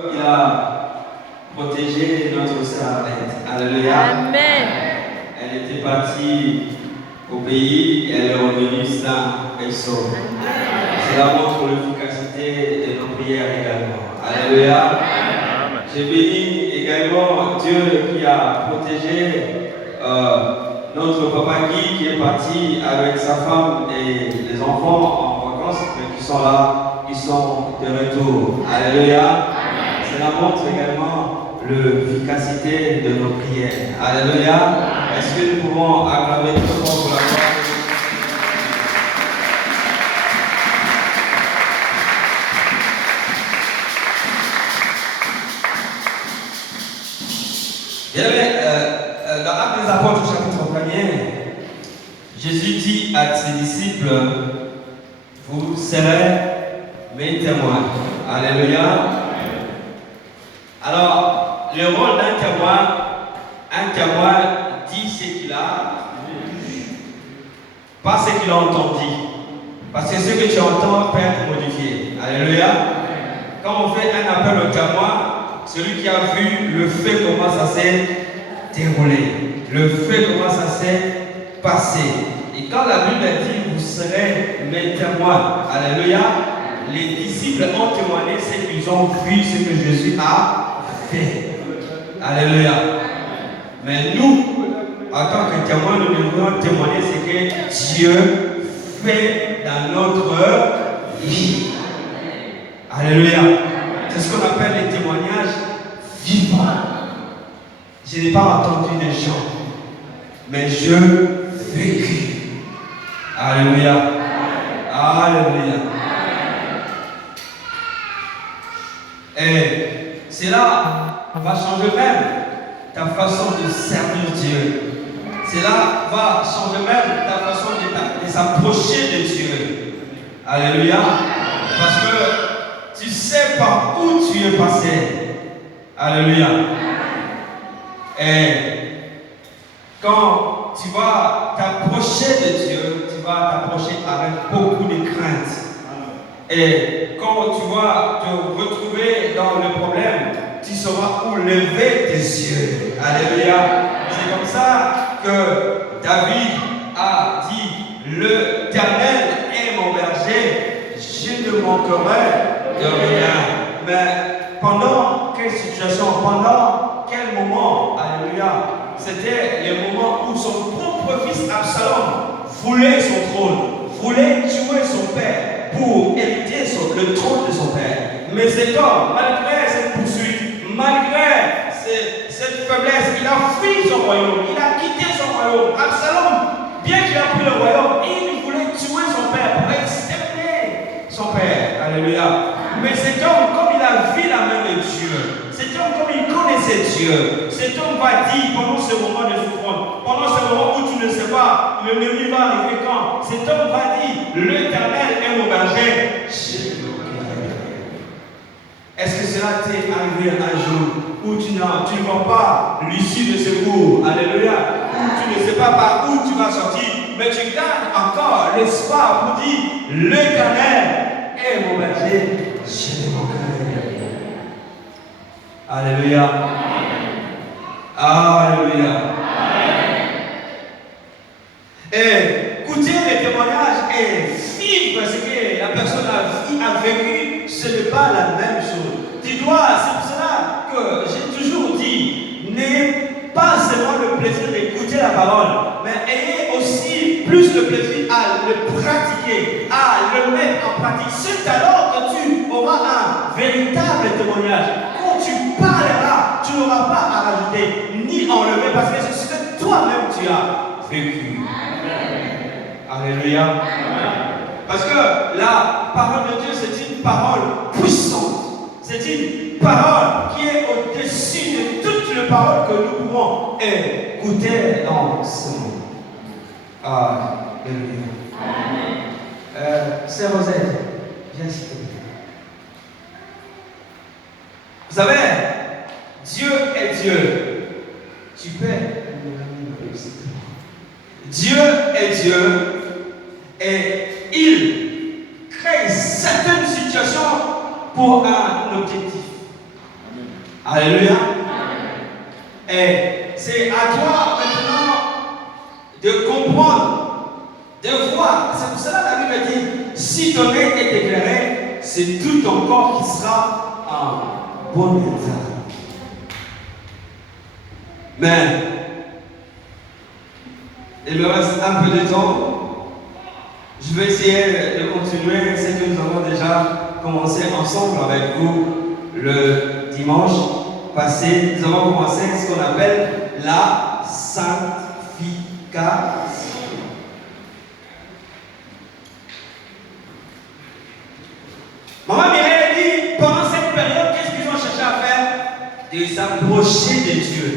Il a protégé notre sœur. Alléluia. Amen. Elle était partie au pays et elle est revenue saine et sauve. Cela montre l'efficacité de nos prières également. Alléluia. Je bénis également Dieu qui a protégé notre papa Guy qui est parti avec sa femme et les enfants en vacances, mais qui sont là, ils sont de retour. Alléluia. Cela montre également l'efficacité de nos prières. Alléluia. Est-ce que nous pouvons acclamer tout le monde pour la gloire de Dieu? Dans l'Acte des Apôtres, chapitre 1er, Jésus dit à ses disciples, vous serez mes témoins. Alléluia. Alors, le rôle d'un témoin dit ce qu'il a vu, pas ce qu'il a entendu. Parce que ce que tu entends peut être modifié. Alléluia. Quand on fait un appel au témoin, celui qui a vu le fait comment ça s'est déroulé, le fait comment ça s'est passé. Et quand la Bible dit vous serez mes témoins, alléluia, les disciples ont témoigné ce qu'ils ont vu, ce que Jésus a fait. Alléluia. Mais nous, en tant que témoins, nous devons témoigner ce que Dieu fait dans notre vie. Alléluia. C'est ce qu'on appelle les témoignages vivants. Je n'ai pas entendu des gens, mais je vécu. Alléluia. Alléluia. Et cela va changer même ta façon de servir Dieu. Cela va changer même ta façon de s'approcher de Dieu. Alléluia. Parce que tu sais par où tu es passé. Alléluia. Et quand tu vas t'approcher de Dieu, tu vas t'approcher avec beaucoup de crainte. Et quand tu vas te retrouver dans le problème, tu sauras où lever tes yeux. Alléluia. C'est comme ça que David a dit, l'Éternel est mon berger, je ne manquerai de rien. Mais pendant quelle situation, pendant quel moment, alléluia, c'était le moment où son propre fils Absalom voulait son trône, voulait tuer son père pour hériter le trône de son père. Mais cet homme, malgré cette poursuite, malgré cette faiblesse, il a fui son royaume, il a quitté son royaume. Absalom, bien qu'il a pris le royaume, il voulait tuer son père pour exterminer son père. Alléluia. Mais cet homme, comme il a vu la main de Dieu, cet homme, comme il connaissait Dieu, cet homme va dire pendant ce moment de souffrance, pendant ce moment où tu ne sais pas, l'ennemi va arriver quand, cet homme va dire, l'Éternel est mon berger. Est-ce que cela t'est arrivé un jour où tu ne vois pas l'issue de secours? Alléluia. Où tu ne sais pas par où tu vas sortir, mais tu gardes encore l'espoir pour dire, l'Éternel est mon berger. Je ne manquerai de rien. Alléluia. Alléluia. Et écouter les témoignages et vivre ce que la personne a vécu, ce n'est pas la même chose. C'est pour cela que j'ai toujours dit, n'ayez pas seulement le plaisir d'écouter la parole, mais ayez aussi plus le plaisir à le pratiquer, à le mettre en pratique. C'est alors que tu auras un véritable témoignage. Quand tu parleras, tu n'auras pas à rajouter ni enlever, parce que c'est ce que toi-même tu as vécu. Alléluia. Parce que la parole de Dieu, c'est une parole puissante. C'est une parole qui est au-dessus de toutes les paroles que nous pouvons écouter dans ce monde. Alléluia. Sœur Rosette, viens s'il te plaît. Vous savez, Dieu est Dieu. Tu peux. Dieu est Dieu et il crée certaines situations pour un objectif. Alléluia. Et c'est à toi maintenant de comprendre, de voir. C'est pour cela que la Bible dit, si ton œil est éclairé, c'est tout ton corps qui sera en bon état. Mais il me reste un peu de temps. Je vais essayer de continuer ce que nous avons déjà commencé ensemble avec vous le dimanche passé. Nous avons commencé ce qu'on appelle la sanctification. Maman Mireille a dit, pendant cette période, qu'est-ce qu'ils ont cherché à faire? De s'approcher de Dieu.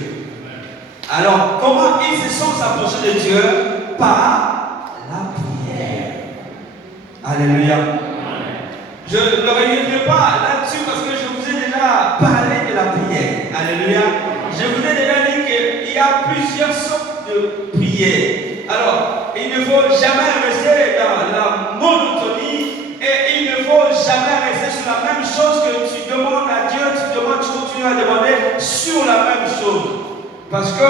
Alors, comment ils se sont approchés de Dieu? Par la prière. Alléluia. Je ne reviendrai pas là-dessus parce que je vous ai déjà parlé de la prière. Alléluia. Je vous ai déjà dit qu'il y a plusieurs sortes de prières. Alors, il ne faut jamais rester dans la monotonie et il ne faut jamais rester sur la même chose que tu demandes à Dieu, tu continues à demander sur la même chose. Parce que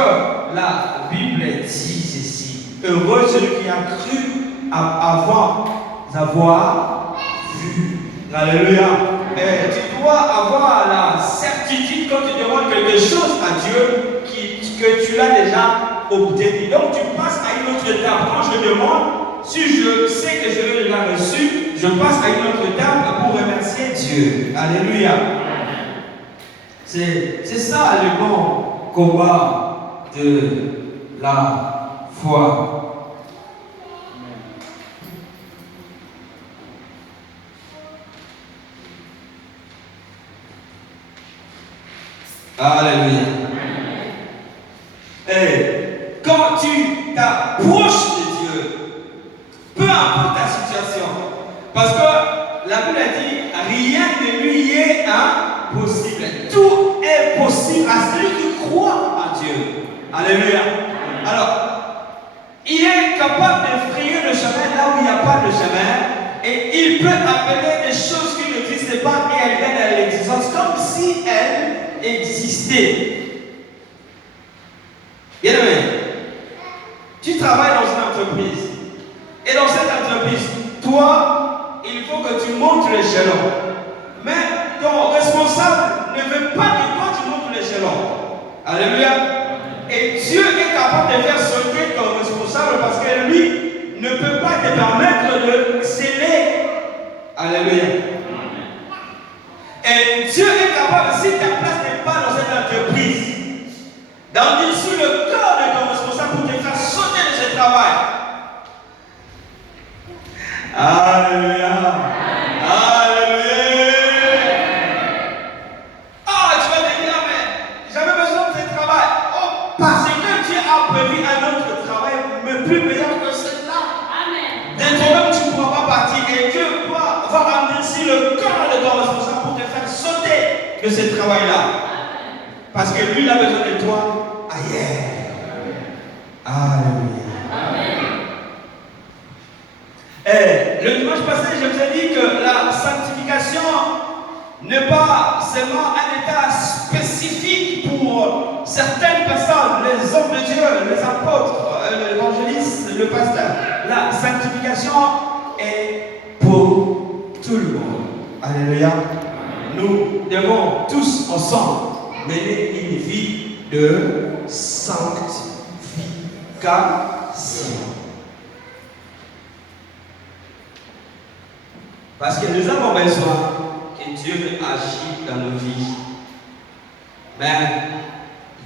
la Bible dit ceci. Heureux celui qui a cru avant d'avoir vu. Alléluia. Et tu dois avoir la certitude quand tu demandes quelque chose à Dieu que tu l'as déjà obtenu. Donc tu passes à une autre étape. Quand je demande, si je sais que je l'ai déjà reçu, je passe à une autre étape pour remercier Dieu. Alléluia. C'est ça le bon combat de la foi. Alléluia. Et quand tu t'approches de Dieu, peu importe ta situation, parce que la Bible dit, rien ne lui est impossible. Tout est possible à celui qui croit en Dieu. Alléluia. Alors, il est capable de frayer le chemin là où il n'y a pas de chemin, et il peut appeler des choses qui n'existent pas et elles viennent à l'existence comme si elles existaient. Bien aimé, tu travailles dans une entreprise, et dans cette entreprise, toi, il faut que tu montes l'échelon. Mais ton responsable ne veut pas que toi tu montes l'échelon. Alléluia. Et Dieu est capable de faire sauter ton responsable parce que lui ne peut pas te permettre de sceller. Alléluia. Et Dieu est capable, si ta place n'est pas dans cette entreprise, d'endurcir le corps de ton responsable pour te faire sauter de ce travail. Alléluia. Alléluia. Ah, tu vas te dire, mais j'avais besoin de ce travail. Oh, parce que Dieu a prévu un autre travail, mais plus meilleur que celui-là. Amen. D'un toi-même, tu ne pourras pas partir et Dieu va endurcir le corps de ton responsable pour te faire sauter de ce travail-là. Parce que lui, il a besoin de toi ailleurs. Alléluia. Amen. Et le dimanche passé, je vous ai dit que la sanctification n'est pas seulement un état spécifique pour certaines personnes, les hommes de Dieu, les apôtres, l'évangéliste, le pasteur. La sanctification est pour tout le monde. Alléluia. Nous devons tous ensemble mener une vie de sanctification. Parce que nous avons besoin que Dieu agisse dans nos vies. Mais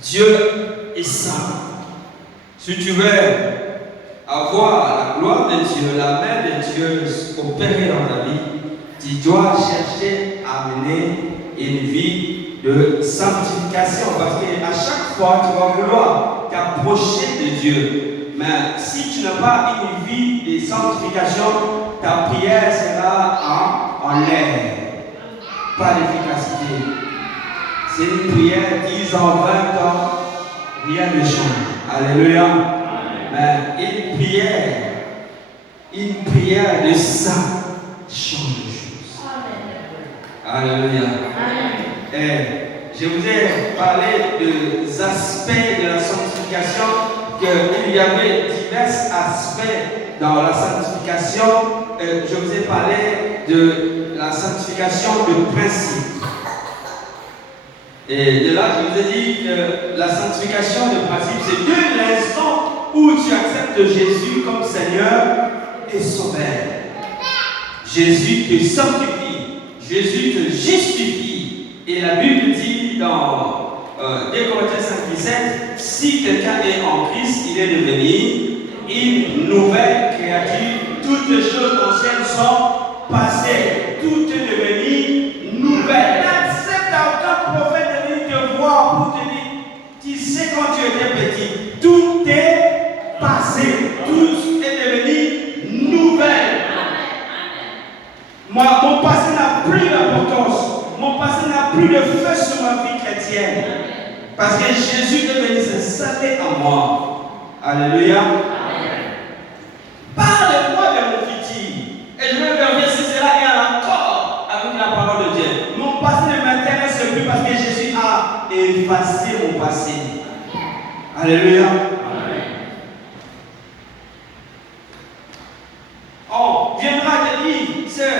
Dieu est saint. Si tu veux avoir la gloire de Dieu, la main de Dieu opérer dans ta vie, tu dois chercher à mener une vie de sanctification. Parce qu'à chaque fois, tu vas vouloir t'approcher de Dieu. Mais si tu n'as pas une vie de sanctification, ta prière sera en l'air. Pas d'efficacité. C'est une prière 10 ans, 20 ans, rien ne change. Alléluia. Mais une prière de saint change les choses. Alléluia. Et je vous ai parlé des aspects de la sanctification, qu'il y avait divers aspects dans la sanctification. Je vous ai parlé de la sanctification de principe. Et de là, je vous ai dit que la sanctification de principe, c'est de l'instant où tu acceptes Jésus comme Seigneur et Sauveur. Jésus te sanctifie, Jésus te justifie. Et la Bible dit dans 2 Corinthiens 5:17, si quelqu'un est en Christ, il est devenu une nouvelle créature. Toutes les choses anciennes sont passées. Tout est devenu nouvelle. N'accepte aucun prophète de venir te voir pour te dire, tu sais quand tu étais petit, tout est passé. Tout est devenu nouvelle. Mon passé n'a plus d'importance. Mon passé n'a plus de feu sur ma vie chrétienne. Parce que Jésus est venu s'installer en moi. Alléluia. Parlez-moi de mon futur. Et je vais vérifier si cela est en accord avec la parole de Dieu. Mon passé ne m'intéresse plus parce que Jésus a effacé mon passé. Alléluia. On viendra te dire, c'est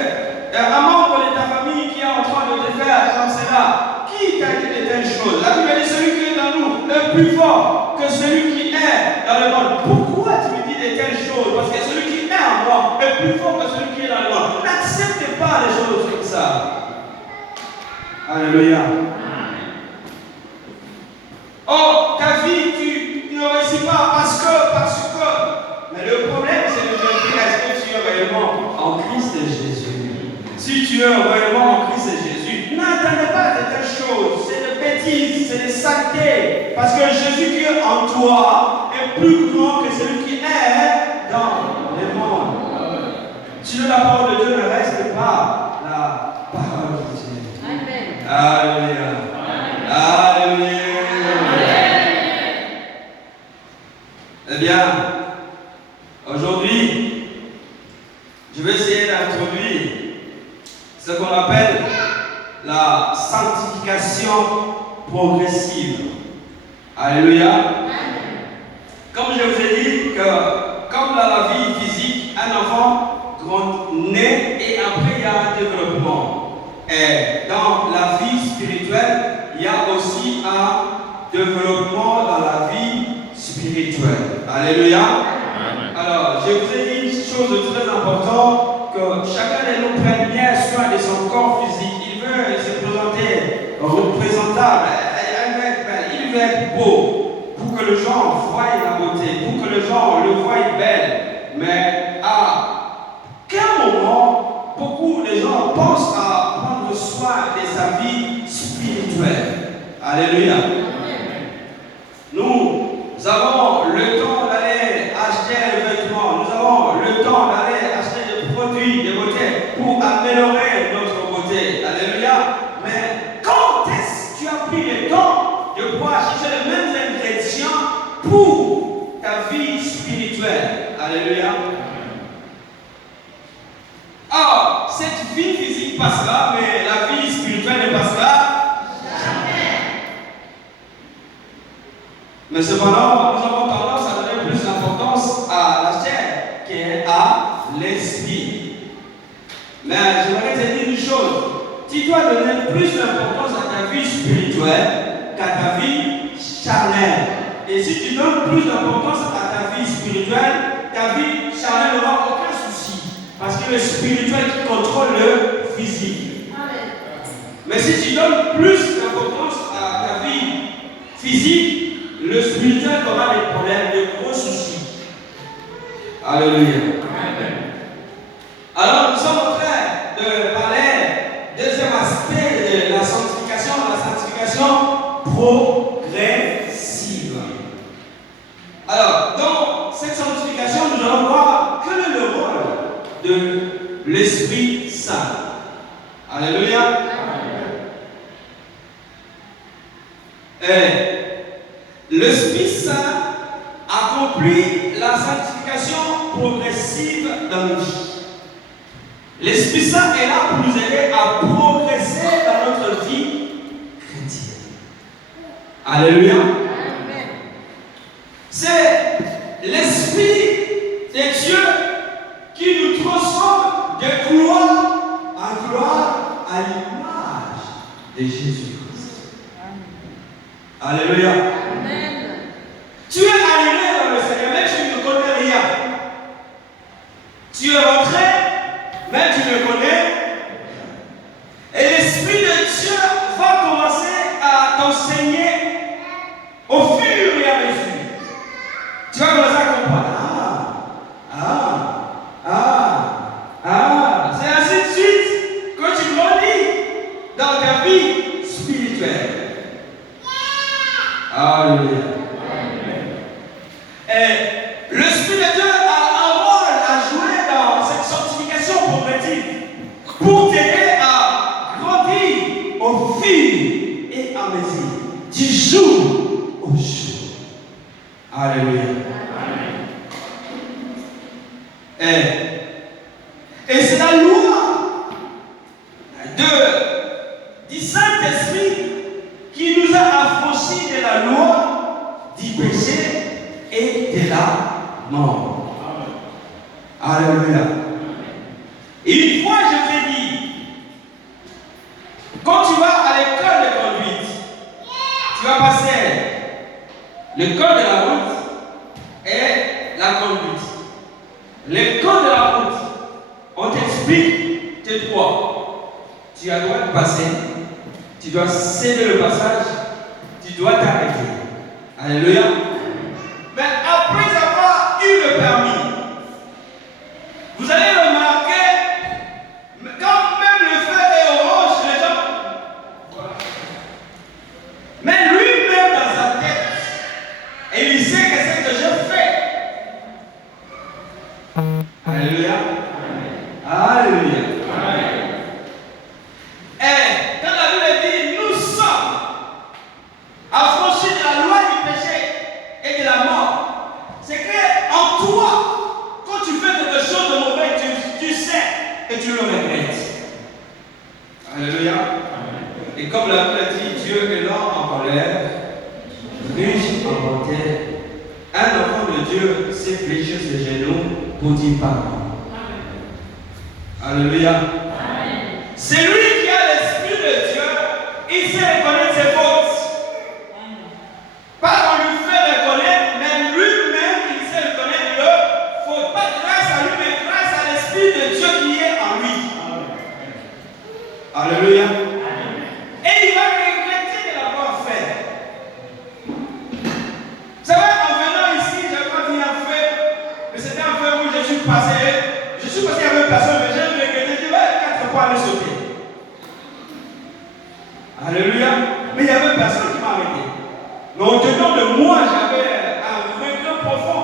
un membre de ta famille qui est en train de te faire comme cela. Qui t'a dit de telles choses? La Bible dit celui qui est dans nous est plus fort que celui qui est dans le monde. Pourquoi tu me dis de telles choses? Parce que celui qui est en moi est plus fort que celui qui est dans le monde. N'accepte pas les choses comme ça. Alléluia. Oh, ta vie, tu ne réussis pas parce que. Mais le problème, c'est de vérifier est-ce que tu es réellement en Christ Jésus. Si tu es réellement en Christ Jésus, n'attendez pas de telles choses. C'est des bêtises, c'est des saletés. Parce que Jésus qui est en toi est plus grand que celui qui est dans le monde. Sinon, la parole de Dieu ne reste pas la parole de Dieu. Amen. Alléluia. Alléluia. Eh bien, aujourd'hui, je vais essayer d'introduire ce qu'on appelle la sanctification progressive. Alléluia. Comme je vous ai dit que, comme dans la vie physique, un enfant naît et après il y a un développement. Et dans la vie spirituelle, il y a aussi un développement dans la vie spirituelle. Alléluia. Alors, je vous ai dit une chose très importante, que chacun de nous prenne bien soin de son corps physique. Il veut se présenter représentable, il veut être beau, pour que les gens voient la beauté, pour que les gens le voient belle. Mais à quel moment, beaucoup de gens pensent à prendre soin de sa vie spirituelle. Alléluia. Nous avons le temps d'aller acheter des vêtements, nous avons le temps d'aller acheter des produits de beauté pour améliorer notre beauté. Alléluia. Mais quand est-ce que tu as pris le temps de pouvoir chercher les mêmes ingrédients pour ta vie spirituelle? Alléluia. Or, cette vie physique passera, mais la vie spirituelle ne passera jamais. Mais cependant, nous avons tendance à donner plus d'importance à la chair qu'à l'esprit. Mais j'aimerais te dire une chose. Tu dois donner plus d'importance à ta vie spirituelle qu'à ta vie charnelle. Et si tu donnes plus d'importance à ta vie spirituelle, ta vie charnelle n'aura aucun souci. Parce que le spirituel qui contrôle le physique. Mais si tu donnes plus d'importance à ta vie physique, le spirituel aura des problèmes, de gros soucis. Alléluia. Alors nous sommes en train de parler deuxième aspect de la sanctification progressive. Alors, dans cette sanctification, nous allons voir quel est le rôle de l'Esprit Saint. Alléluia. Et l'Esprit Saint accomplit la sanctification progressive dans nos vies. L'Esprit Saint est là pour nous aider à progresser dans notre vie chrétienne. Alléluia. C'est l'Esprit de Dieu qui nous transforme de gloire en gloire à l'image de Jésus-Christ. Alléluia. Amen. Tu es arrivé dans le Seigneur, mais tu ne connais rien. Tu es rentré, mais tu ne connais rien. Et l'Esprit de Dieu va commencer à t'enseigner au fur et à mesure. Tu vas commencer à comprendre. C'est ainsi de suite que tu grandis dans ta vie spirituelle. Alléluia. Et l'Esprit de Dieu a un rôle à jouer dans cette sanctification progressive pour t'aider à grandir au fil et à mesure du jour au jour. Alléluia. Et c'est la loi du Saint-Esprit qui nous a affranchis de la loi du péché et de la mort. Alléluia. Et une fois, je t'ai dit, quand tu vas à l'école de conduite, tu vas passer le code de la route et la conduite. Le code de la route, on t'explique tes droits. Tu as le droit de passer, tu dois céder le passage, tu dois t'arrêter. Alléluia. Mais après avoir eu le permis, vous allez remarquer, quand même le feu est orange, les gens. Mais lui-même dans sa tête, et il sait que c'est ce que je fais. Alléluia. Alléluia. Et quand la Bible dit, nous sommes affranchis de la loi du péché et de la mort, c'est qu'en toi, quand tu fais quelque chose de mauvais, tu sais et tu le regrettes. Alléluia. Et comme la Bible dit, Dieu est lent en colère, riche en bonté. Un enfant de Dieu sait fléchir ses genoux pour dire pardon. Alléluia. C'est lui qui a l'Esprit de Dieu, il sait reconnaître ses fautes. Pas qu'on lui fait reconnaître, mais lui-même il sait reconnaître le faute. Pas grâce à lui, mais grâce à l'Esprit de Dieu qui est en lui. Alléluia. Et il va regretter de l'avoir fait. Vous savez, en venant ici, je n'ai pas vu un feu, mais c'était un feu où je suis passé. Je suis passé avec personne, mais j'ai regretté, je vais 4 fois aller sauter. Alléluia. Mais il n'y avait personne qui m'a arrêté. Mais au-dedans de moi, j'avais un regret profond.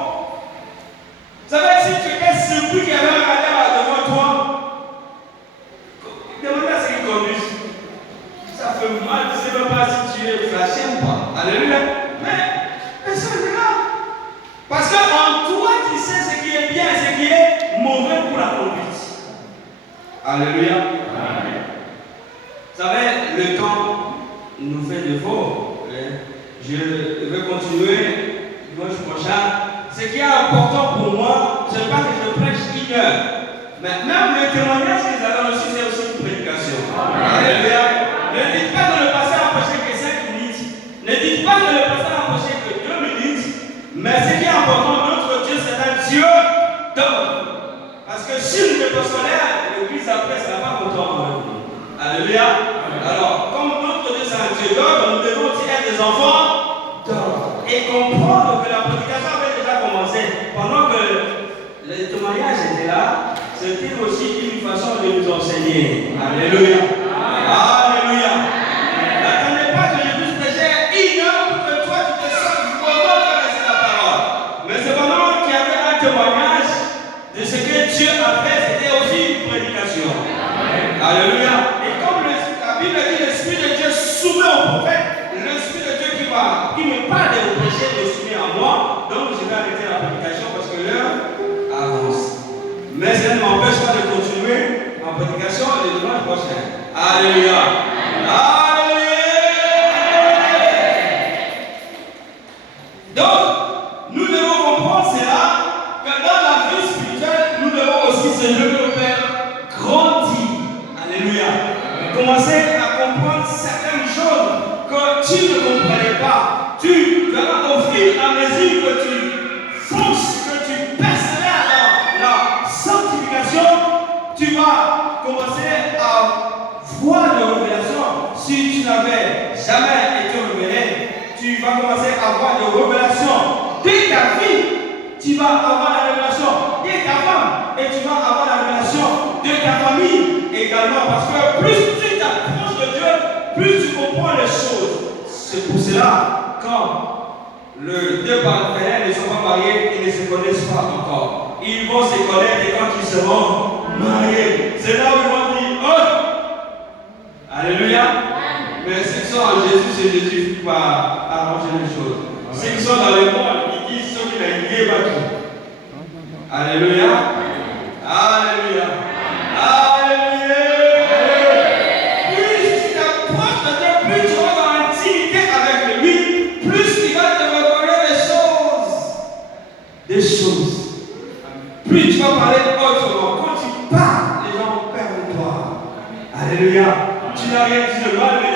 Vous savez, si tu étais surpris qu'il y avait un radar devant toi, demandez à ce qu'ils conduisent. Ça fait mal, tu ne sais même pas si tu es flashé ou pas. Alléluia. Mais personne n'est là. Parce qu'en toi, tu sais ce qui est bien et ce qui est mauvais pour la conduite. Alléluia. Amen. Vous savez, le temps nous fait défaut. Je vais continuer dimanche prochain. Ce qui est important pour moi, ce n'est pas que je prêche 1 heure. Mais même le témoignage que vous avez reçu, c'est aussi une prédication. Alléluia. Ne dites pas de le passer à approcher que 5 minutes. Ne dites pas de le passer à approcher que 2 minutes. Mais ce qui est important, notre Dieu, c'est un Dieu d'homme. Parce que si nous ne pas solaire, l'église après, ça n'a pas content avec nous. Alléluia. Alors, comme notre Dieu, c'est un Dieu d'homme, nous devons aussi être des enfants d'homme. Et comprendre que la prédication avait déjà commencé. Pendant que le témoignage était là, c'était aussi une façon de nous enseigner. Alléluia. Alléluia. N'attendez pas que je puisse prêcher 1 heure pour que toi tu te sentes vraiment caresser la parole. Mais c'est pendant qu'il y avait un témoignage de ce que Dieu a fait, c'était aussi une prédication. Alléluia. Et comme la Bible dit, l'Esprit de Dieu soumet au prophète, l'Esprit de Dieu qui me parle de vos péchés me soumet à moi, donc je vais arrêter la prédication parce que l'heure avance. Mais ça ne m'empêche pas de continuer ma prédication le dimanche prochain. Alléluia. Alléluia. Donc, nous devons comprendre cela, que dans la vie spirituelle, nous devons aussi se développer, grandir. Alléluia. Commencer à comprendre certaines choses que tu ne comprenais pas. Tu verras au fil et à mesure que tu fonces, que tu persévères dans la sanctification, tu vas commencer à voir des révélations. Si tu n'avais jamais été révélé, tu vas commencer à avoir des révélations. Dès ta vie, tu vas avoir la révélation. Dès ta femme, et tu vas avoir la révélation de ta famille également. Parce que plus tu t'approches de Dieu, plus tu comprends les choses. C'est pour cela, quand les deux partenaires ne sont pas mariés, ils ne se connaissent pas encore. Ils vont se connaître et quand ils seront mariés, c'est là où ils vont dire oh! Alléluia. Mais ceux qui sont en Jésus, c'est Jésus qui va arranger les choses. Ceux qui sont dans le monde, ils disent ceux qui n'ont rien battu. Alléluia. Alléluia. Alléluia. Plus tu t'approches de Dieu, plus tu vas dans l'intimité avec lui, plus il va te révéler des choses. Plus tu vas parler autrement. Quand tu parles, les gens perdent de toi. Alléluia. Tu n'as rien dit de mal, mais